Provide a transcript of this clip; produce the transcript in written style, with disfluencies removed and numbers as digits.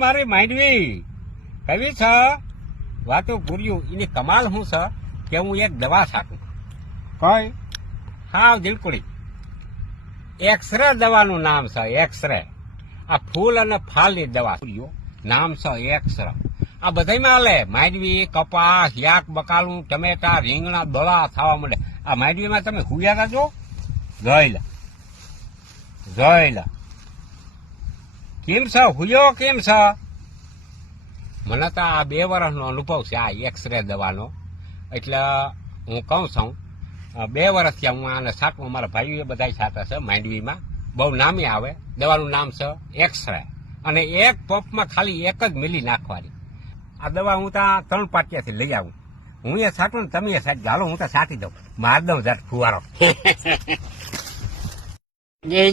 મારી માંડવી કવી છે વાતો પૂર્યું એની કમાલ શું છે કે હું એક દવા છાંટું કઈ હાવ દિલકુડી એક્સરે દવાનું નામ છે એક્સરે આ ફૂલ અને ફાલની દવા નામ છે એક્સરે આ બધામાં હાલે માંડવી કપાસ યાક બકાલું ટમેટા રીંગણા દળા થવા માંડે આ માંડવીમાં તમે હુયા જો જોઈ લે કેમ છે હુયો કેમ છે મને તો આ 2 વર્ષનો અનુભવ છે આ એક્સરે દવાનો એટલે હું કહું છું 2 વર્ષથી હું આને છાંટું અમારા ભાઈઓ બધા છાંટે છે માંડવીમાં બહુ નામી આવે દવાનું નામ છે એક્સરે અને એક પંપમાં ખાલી 1 જ મિલી નાખવાની આ દવા હું ત્યાં 3 પાટિયાથી લઈ આવું હું એ છાંટું ને તમે એ છાંટી હાલો હું તો છાંટી દઉં માર દઉં જટ ફુવારો જે